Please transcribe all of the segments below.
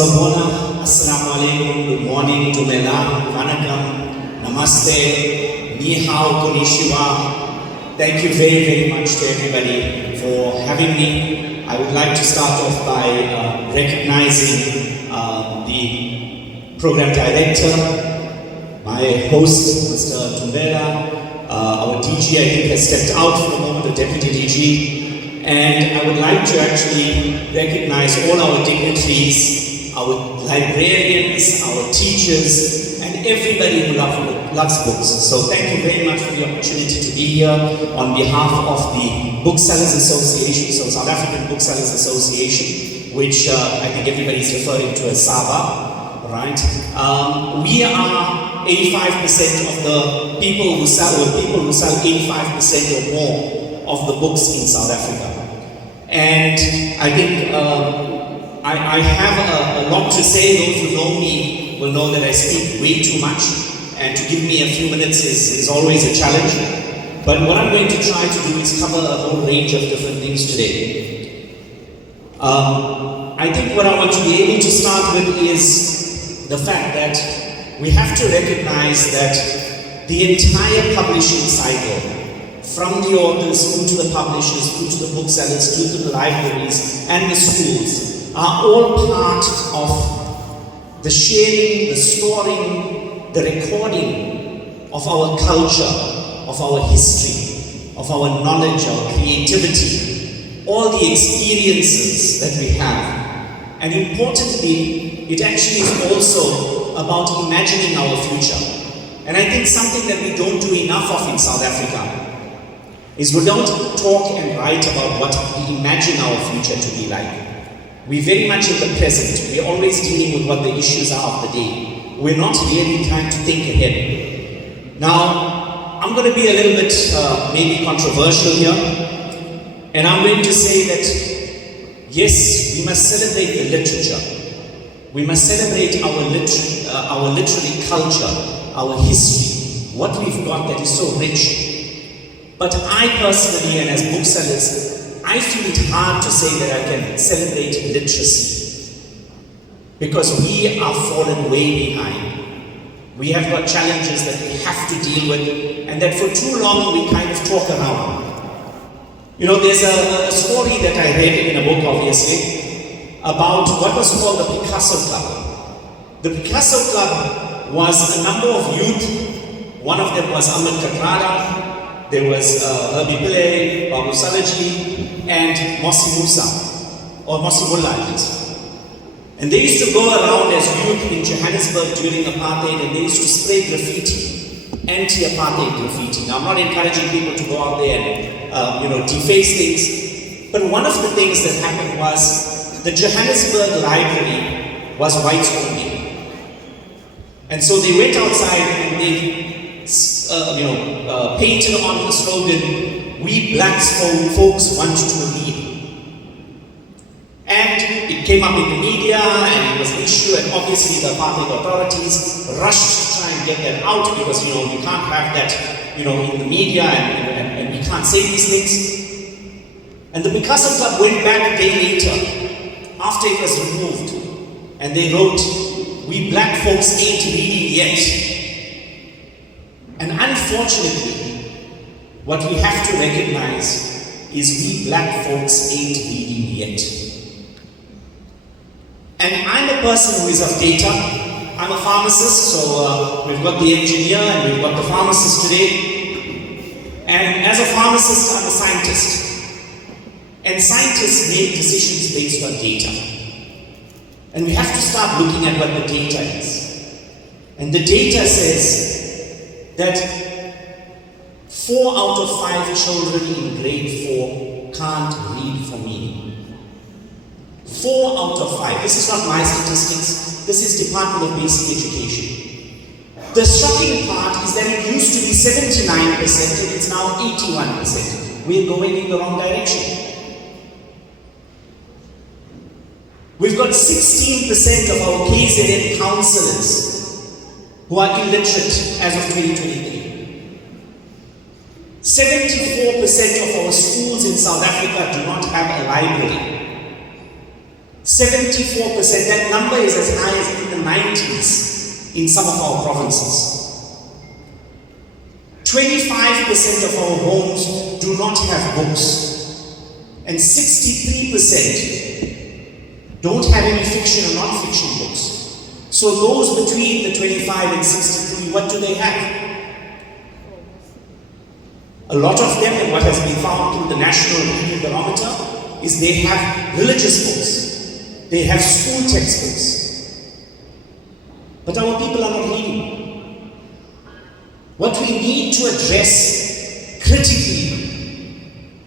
Sabona, Assalamu alaikum, good morning, Tumela, Vanakkam, Namaste, Ni hao, Konnichiwa. Thank you very, very much to everybody for having me. I would like to start off by recognizing the program director, my host, Mr. Tumela, our DG, I think, has stepped out for the moment, the Deputy DG, and I would like to actually recognize all our dignitaries, our librarians, our teachers, and everybody who loves books. So thank you very much for the opportunity to be here on behalf of the Booksellers Association, so South African Booksellers Association, which I think everybody is referring to as SABA, right? We are 85% of the people who sell 85% or more of the books in South Africa. And I think I have a lot to say. Those who know me will know that I speak way too much, and to give me a few minutes is always a challenge. But what I'm going to try to do is cover a whole range of different things today. I think what I want to be able to start with is the fact that we have to recognize that the entire publishing cycle, from the authors through to the publishers, through to the booksellers, through to the libraries and the schools, are all part of the sharing, the storing, the recording of our culture, of our history, of our knowledge, our creativity, all the experiences that we have. And importantly, it actually is also about imagining our future. And I think something that we don't do enough of in South Africa is we don't talk and write about what we imagine our future to be like. We're very much in the present. We're always dealing with what the issues are of the day. We're not really trying to think ahead. Now, I'm going to be a little bit maybe controversial here, and I'm going to say that yes, we must celebrate the literature. We must celebrate our literary culture, our history, what we've got that is so rich. But I personally, and as booksellers, I feel it hard to say that I can celebrate literacy, because we are fallen way behind. We have got challenges that we have to deal with, and that for too long we kind of talk around. You know, there's a story that I read in a book, obviously, about what was called the Picasso Club. The Picasso Club was a number of youth. One of them was Mohamed Kharwa. There was Herbie Pillay, Babu Salaji, and Mosi Musa, or Mosi Mullah at least. And they used to go around as youth in Johannesburg during apartheid, and they used to spray graffiti, anti-apartheid graffiti. Now, I'm not encouraging people to go out there and deface things, but one of the things that happened was the Johannesburg library was whites only. And so they went outside and they painted on the slogan, "We black folks want to read." And it came up in the media and it was an issue, and obviously the apartheid authorities rushed to try and get that out, because you can't have that in the media, and we can't say these things. And the Picasso Club went back a day later after it was removed, and they wrote, "We black folks ain't reading yet." And unfortunately, what we have to recognize is we black folks ain't reading yet. And I'm a person who is of data. I'm a pharmacist, so we've got the engineer and we've got the pharmacist today. And as a pharmacist, I'm a scientist. And scientists make decisions based on data. And we have to start looking at what the data is. And the data says that 4 out of 5 children in grade 4 can't read for meaning. 4 out of 5. This is not my statistics. This is Department of Basic Education. The shocking part is that it used to be 79% and it's now 81%. We're going in the wrong direction. We've got 16% of our KZN counselors who are illiterate as of 2023. 74% of our schools in South Africa do not have a library. 74%, that number is as high as in the 90s in some of our provinces. 25% of our homes do not have books, and 63% don't have any fiction or non-fiction books. So those between the 25 and 63, what do they have? A lot of them, and what has been found through the National Reading Barometer, is they have religious books. They have school textbooks. But our people are not reading. What we need to address critically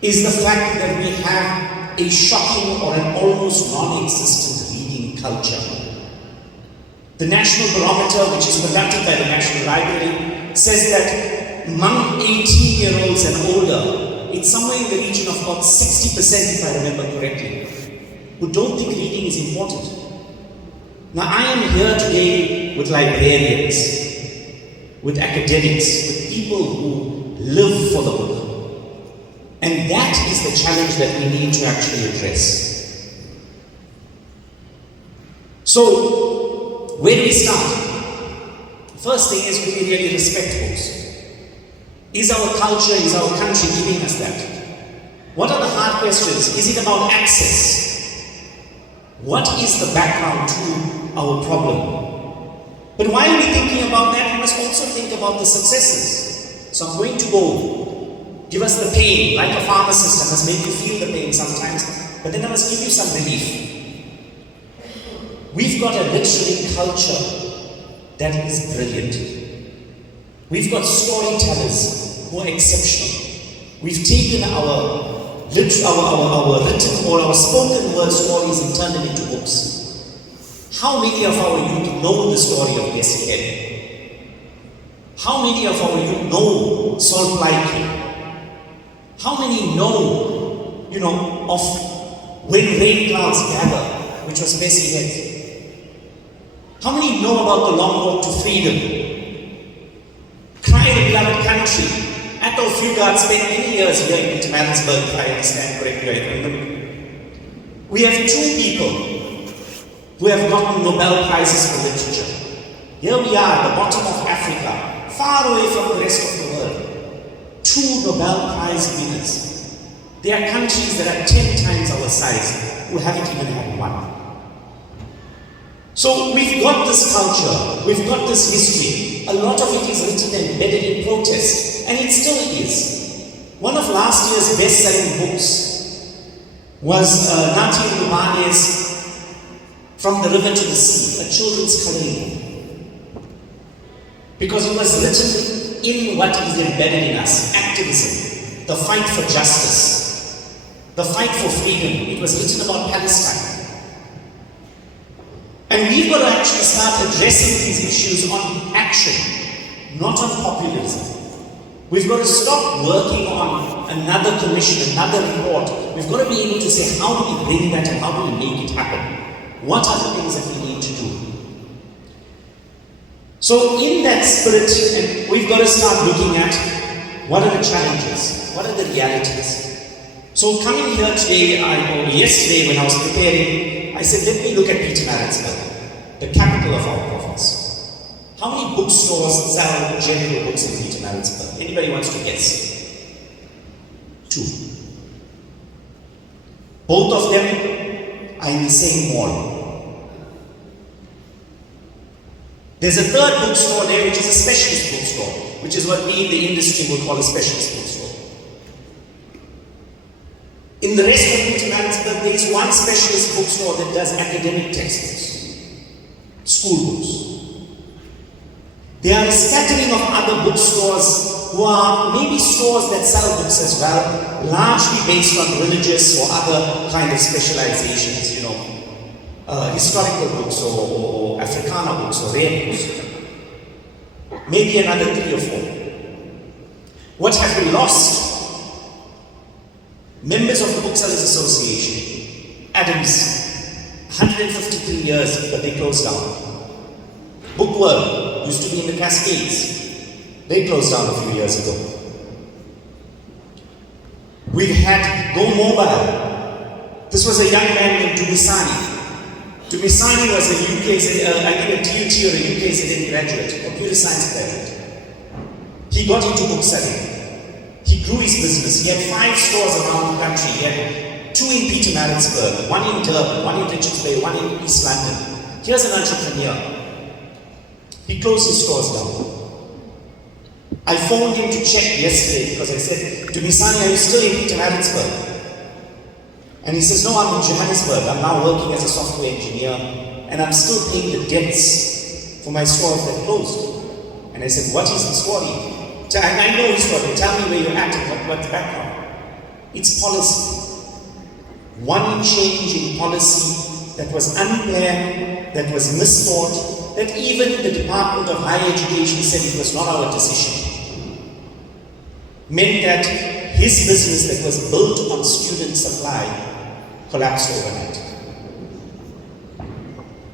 is the fact that we have a shocking or an almost non-existent reading culture. The National Barometer, which is conducted by the National Library, says that among 18-year-olds and older, it's somewhere in the region of about 60%, if I remember correctly, who don't think reading is important. Now, I am here today with librarians, with academics, with people who live for the book. And that is the challenge that we need to actually address. So, where do we start? First thing is we really respect books. Is our culture, is our country giving us that? What are the hard questions? Is it about access? What is the background to our problem? But while we're thinking about that, we must also think about the successes. So I'm going to go give us the pain, like a pharmacist. I must make you feel the pain sometimes, but then I must give you some relief. We've got a literary culture that is brilliant. We've got storytellers who are exceptional. We've taken our written or our spoken word stories and turned them into books. How many of our youth know the story of KZN? How many of our youth know Sol Plaatje? How many know, of When Rain Clouds Gather, which was Bessie Head? How many know about The Long Walk to Freedom? Cry the Beloved Country. Atto Fugard spent many years here in Johannesburg, if I understand correctly. We have two people who have gotten Nobel Prizes for literature. Here we are at the bottom of Africa, far away from the rest of the world. Two Nobel Prize winners. There are countries that are 10 times our size who haven't even had one. So we've got this culture, we've got this history. A lot of it is written and embedded in protest, and it still is. One of last year's best-selling books was Nathi Lubane's From the River to the Sea, a children's coloring book. Because it was written in what is embedded in us, activism, the fight for justice, the fight for freedom. It was written about Palestine. And we've got to actually start addressing these issues on action, not on populism. We've got to stop working on another commission, another report. We've got to be able to say, how do we bring that and how do we make it happen? What are the things that we need to do? So in that spirit, and we've got to start looking at what are the challenges, what are the realities. So coming here today, or yesterday when I was preparing, I said, let me look at Pietermaritzburg, the capital of our province. How many bookstores sell general books in Pietermaritzburg? Anybody wants to guess? 2. Both of them are in the same mall. There's a third bookstore there, which is a specialist bookstore, which is what we in the industry would call a specialist bookstore. In the rest of Pietermaritzburg, there is one specialist bookstore that does academic textbooks, school books. There are a scattering of other bookstores who are maybe stores that sell books as well, largely based on religious or other kind of specializations, historical books or Africana books or rare books. Maybe another 3 or 4. What have we lost? Members of the Booksellers Association, Adams, 153 years, but they closed down. Bookworm used to be in the Cascades. They closed down a few years ago. We've had Go Mobile. This was a young man named Dumisani. Dumisani was a UKZN, I think a DUT or a UKZN graduate, computer science graduate. He got into bookselling. He grew his business. He had 5 stores around the country. He had 2 in Pietermaritzburg, 1 in Durban, 1 in Richards Bay, 1 in East London. Here's an entrepreneur. He closed his stores down. I phoned him to check yesterday because I said, Dumisani, are you still in Pietermaritzburg? And he says, no, I'm in Johannesburg. I'm now working as a software engineer and I'm still paying the debts for my stores that closed. And I said, what is the story? And I know his story. Tell me where you're at and what's the background. It's policy. One change in policy that was unplanned, that was misthought, that even the Department of Higher Education said it was not our decision, meant that his business that was built on student supply collapsed overnight.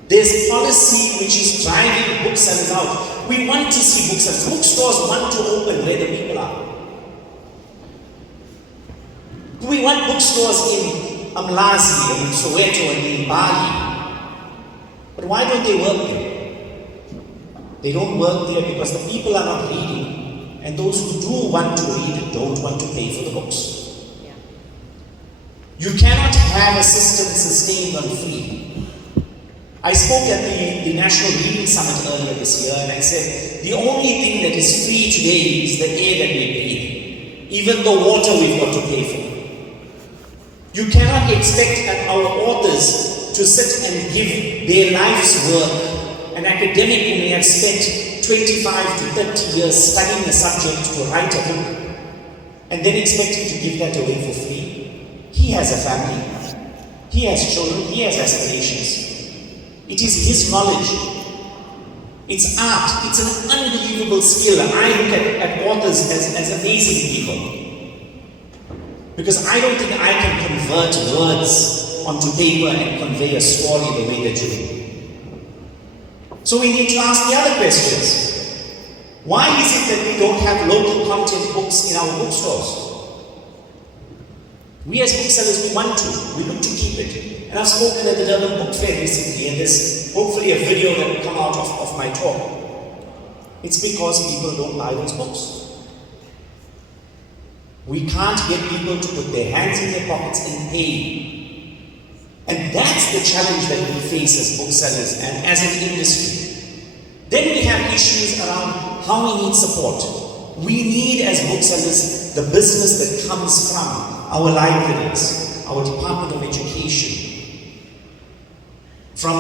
There's policy which is driving booksellers out. We want to see booksellers. Bookstores want to open where the people are. We want bookstores in Umlazi and in Soweto and in Bali. But why don't they work there? They don't work there because the people are not reading, and those who do want to read don't want to pay for the books. You cannot have a system sustained on free. I spoke at the National Reading Summit earlier this year, and I said, the only thing that is free today is the air that we breathe. Even the water we've got to pay for. You cannot expect our authors to sit and give their life's work. An academic who may have spent 25 to 30 years studying a subject to write a book, and then expect him to give that away for free. He has a family. He has children. He has aspirations. It is his knowledge. It's art. It's an unbelievable skill. I look at authors as amazing people. Because I don't think I can convert words onto paper and convey a story the way that you do. So we need to ask the other questions. Why is it that we don't have local content books in our bookstores? We as booksellers, we want to. We look to keep it. And I've spoken at the Durban Book Fair recently, and there's hopefully a video that will come out of my talk. It's because people don't buy those books. We can't get people to put their hands in their pockets and pay. And that's the challenge that we face as booksellers and as an industry. Then we have issues around how we need support. We need, as booksellers, the business that comes from our libraries, our Department of Education, from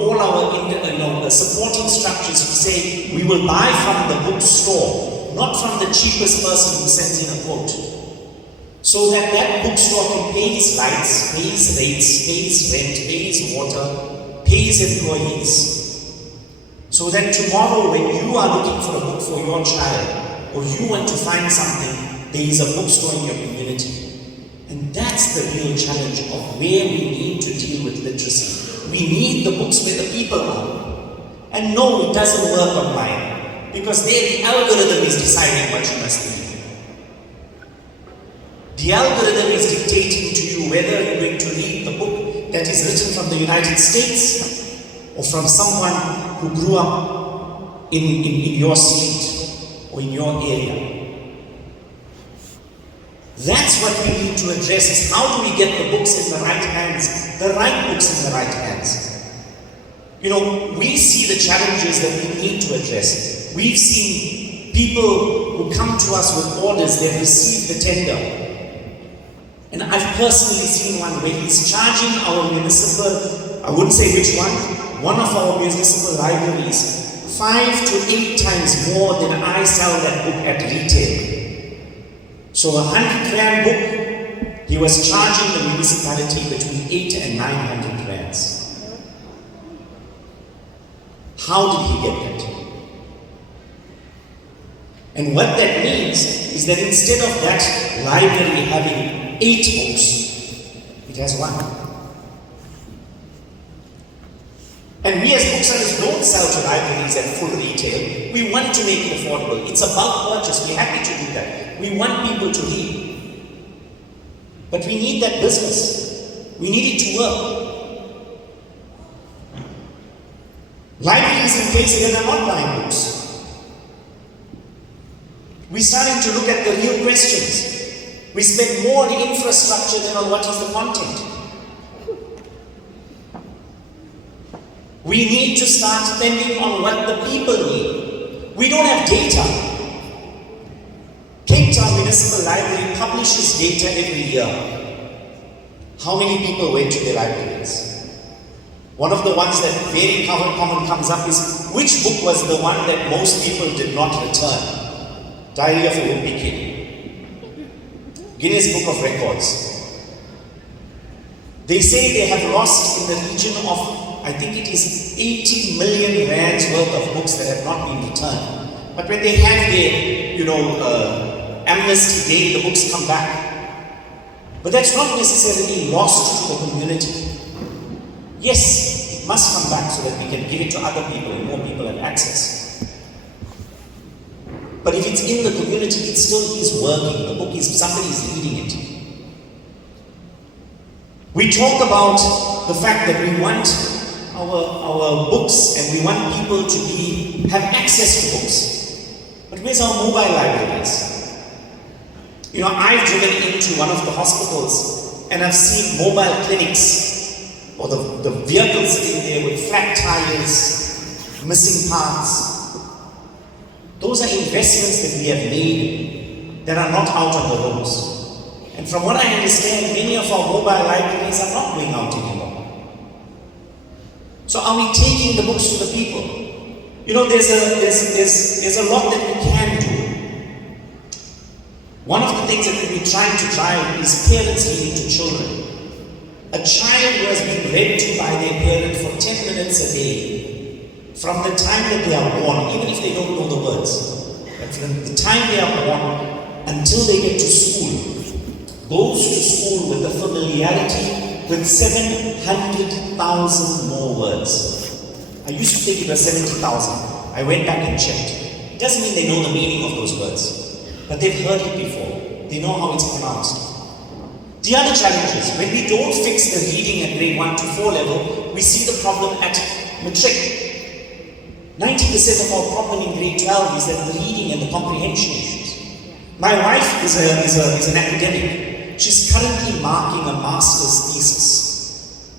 all our supporting structures to say we will buy from the bookstore, not from the cheapest person who sends in a quote, so that that bookstore can pay his lights, pay his rates, pay his rent, pay his water, pay his employees, so that tomorrow when you are looking for a book for your child or you want to find something, there is a bookstore in your community. And that's the real challenge of where we need to deal with literacy. We need the books where the people are. And no, it doesn't work online, because there the algorithm is deciding what you must read. The algorithm is dictating to you whether you're going to read the book that is written from the United States or from someone who grew up in your street or in your area. That's what we need to address, is how do we get the books in the right hands, the right books in the right hands. You know, we see the challenges that we need to address. We've seen people who come to us with orders, they've received the tender. And I've personally seen one where he's charging our municipal, I wouldn't say which one of our municipal libraries 5 to 8 times more than I sell that book at retail. So a 100 rand book, he was charging the municipality between 8 and 900 rands. How did he get that? And what that means is that instead of that library having 8 books, it has 1. And we as booksellers don't sell to libraries at full retail. We want to make it affordable. It's a bulk purchase. We're happy to do that. We want people to read. But we need that business. We need it to work. Libraries in KZN are not buying books. We're starting to look at the real questions. We spend more on the infrastructure than on what is the content. We need to start spending on what the people need. We don't have data. Cape Town Municipal Library publishes data every year. How many people went to their libraries? One of the ones that very common comes up is, which book was the one that most people did not return? Diary of a Wimpy Kid. Guinness Book of Records. They say they have lost in the region of, I think it is 80 million rands worth of books that have not been returned. But when they have their, amnesty day, the books come back. But that's not necessarily lost to the community. Yes, it must come back so that we can give it to other people and more people have access. But if it's in the community, it still is working. The book is, somebody's reading it. We talk about the fact that we want our books and we want people to have access to books. But where's our mobile libraries? I've driven into one of the hospitals and I've seen mobile clinics, or the vehicles sitting there with flat tires, missing parts. Those are investments that we have made that are not out on the roads. And from what I understand, many of our mobile libraries are not going out anymore. So are we taking the books to the people? There's a lot that we can do. One of the things that we've been trying to drive is parents reading to children. A child who has been read to by their parent for 10 minutes a day, from the time that they are born, even if they don't know the words, but from the time they are born until they get to school, goes to school with the familiarity with 700,000 more words. I used to think it was 70,000. I went back and checked. It doesn't mean they know the meaning of those words. But they've heard it before. They know how it's pronounced. The other challenge is, when we don't fix the reading at grade 1 to 4 level, we see the problem at matric. 90% of our problem in grade 12 is that the reading and the comprehension issues. My wife is an academic. She's currently marking a master's thesis.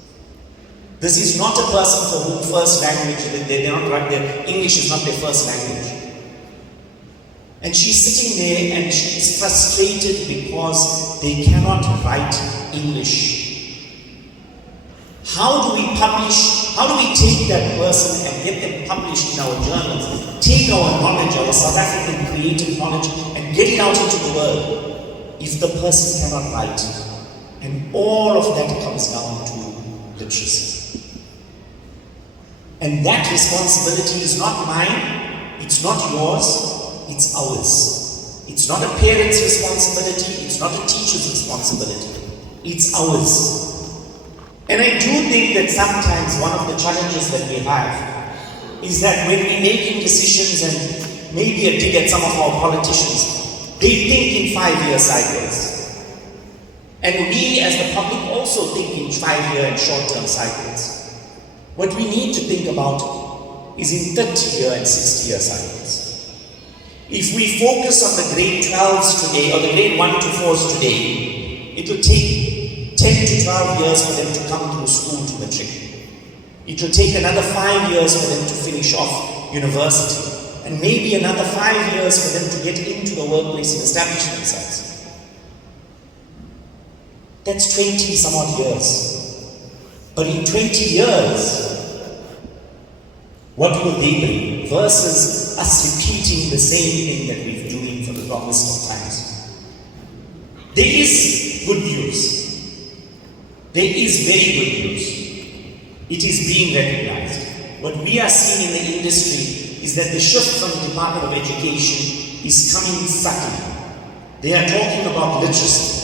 This is not a person for whom first language, they're not right there. English is not their first language. And she's sitting there and she's frustrated because they cannot write English. How do we take that person and get them published in our journals, take our knowledge, our South African creative knowledge, and get it out into the world, if the person cannot write? And all of that comes down to literacy. And that responsibility is not mine, it's not yours, it's ours. It's not a parent's responsibility, it's not a teacher's responsibility, it's ours. And I do think that sometimes one of the challenges that we have is that when we're making decisions, and maybe a dig at some of our politicians, they think in 5-year cycles. And we as the public also think in 5-year and short-term cycles. What we need to think about is in 30-year and 60-year cycles. If we focus on the grade 12s today, or the grade 1 to 4s today, it will take 10 to 12 years for them to come through school to matric. It will take another 5 years for them to finish off university, and maybe another 5 years for them to get into the workplace and establish themselves. That's 20 some odd years. But in 20 years, what will they bring versus us repeating the same thing that we've been doing for the longest of times? There is good news. There is very good news. It is being recognized. What we are seeing in the industry is that the shift from the Department of Education is coming subtly. They are talking about literacy.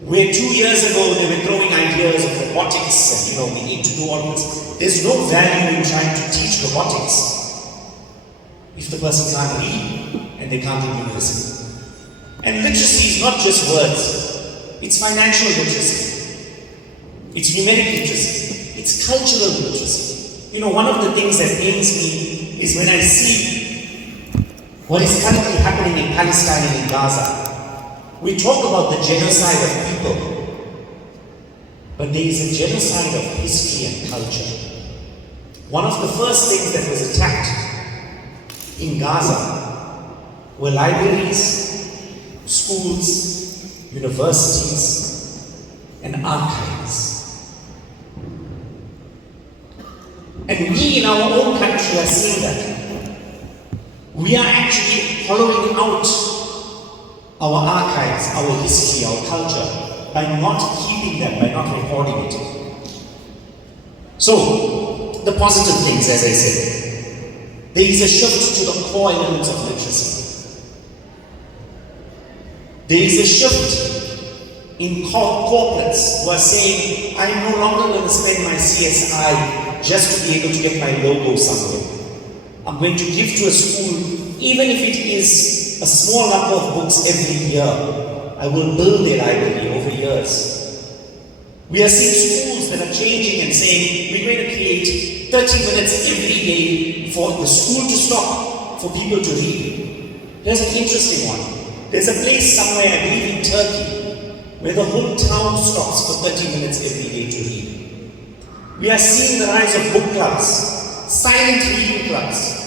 Where 2 years ago they were throwing ideas of robotics and we need to do all this. There's no value in trying to teach robotics if the person can't read and they can't do numeracy. And literacy is not just words. It's financial literacy. It's numeric literacy. It's cultural literacy. One of the things that pains me is when I see what is currently happening in Palestine and in Gaza. We talk about the genocide of people, but there is a genocide of history and culture. One of the first things that was attacked in Gaza were libraries, schools, universities, and archives. And we in our own country are seeing that. We are actually hollowing out our archives, our history, our culture, by not keeping them, by not recording it. So, the positive things, as I said, there is a shift to the core elements of literacy. There is a shift in corporates who are saying, I'm no longer going to spend my CSI just to be able to get my logo somewhere. I'm going to give to a school, even if it is a small number of books every year. I will build their library over years. We are seeing schools that are changing and saying, we're going to create 30 minutes every day for the school to stop, for people to read. Here's an interesting one. There's a place somewhere, I believe in Turkey, where the whole town stops for 30 minutes every day to read. We are seeing the rise of book clubs, silent reading clubs.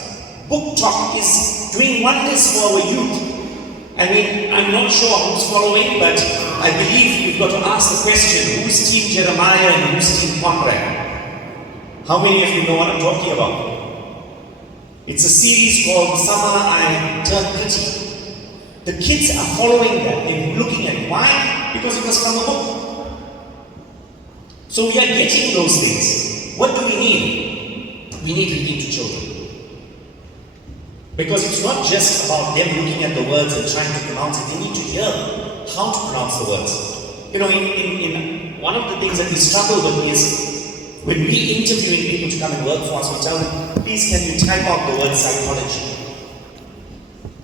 Book Talk is doing wonders for our youth. I mean, I'm not sure who's following, but I believe you've got to ask the question, who's Team Jeremiah and who's Team Conrad? How many of you know what I'm talking about? It's a series called Summer I Turned Pretty. The kids are following that. They're looking at it. Why? Because it was from a book. So we are getting those things. What do we need? We need reading to children. Because it's not just about them looking at the words and trying to pronounce it. They need to hear how to pronounce the words. In one of the things that we struggle with is when we interviewing people to come and work for us, we tell them, please can you type out the word psychology?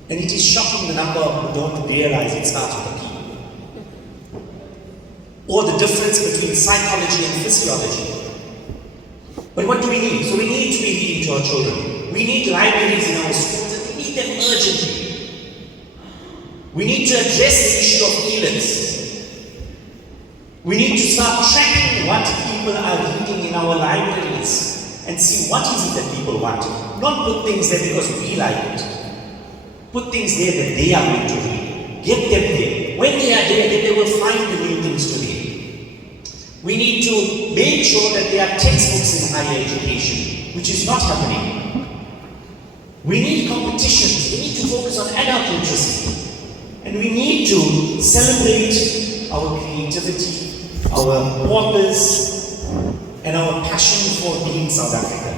And it is shocking the number who don't realize it starts with a P. Or the difference between psychology and physiology. But what do we need? So we need to be reading to our children. We need libraries in our schools, and we need them urgently. We need to address the issue of e-books. We need to start tracking what people are reading in our libraries and see what is it that people want. Not put things there because we like it. Put things there that they are going to read. Get them there. When they are there, then they will find the new things to read. We need to make sure that there are textbooks in higher education, which is not happening. We need competitions. We need to focus on adult literacy. And we need to celebrate our creativity, our authors, and our passion for being South African.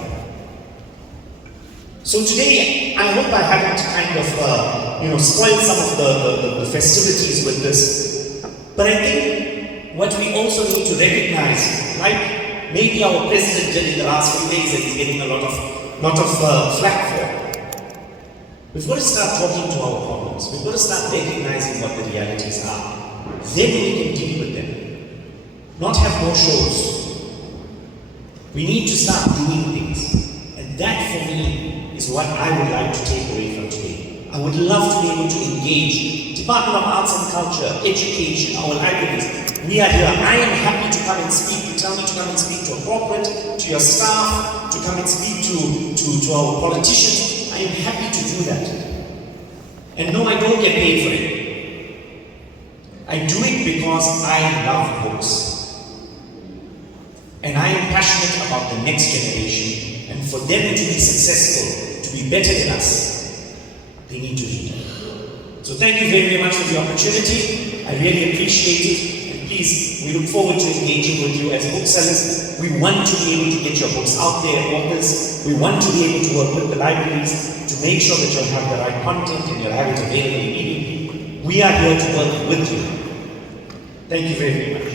So today, I hope I haven't kind of, spoiled some of the festivities with this. But I think what we also need to recognize, like maybe our president did in the last few days that he's getting a lot of flack for. We've got to start talking to our problems. We've got to start recognizing what the realities are. Then we can deal with them. Not have more shows. We need to start doing things. And that for me is what I would like to take away from today. I would love to be able to engage Department of Arts and Culture, Education, our libraries. We are here. I am happy to come and speak. You tell me to come and speak to a corporate, to your staff, to come and speak to our politicians. I am happy to do that. And no, I don't get paid for it. I do it because I love books. And I am passionate about the next generation. And for them to be successful, to be better than us, they need to read. So thank you very, very much for the opportunity. I really appreciate it. Please, we look forward to engaging with you as booksellers. We want to be able to get your books out there, authors. We want to be able to work with the libraries to make sure that you'll have the right content and you'll have it available immediately. We are here to work with you. Thank you very, very much.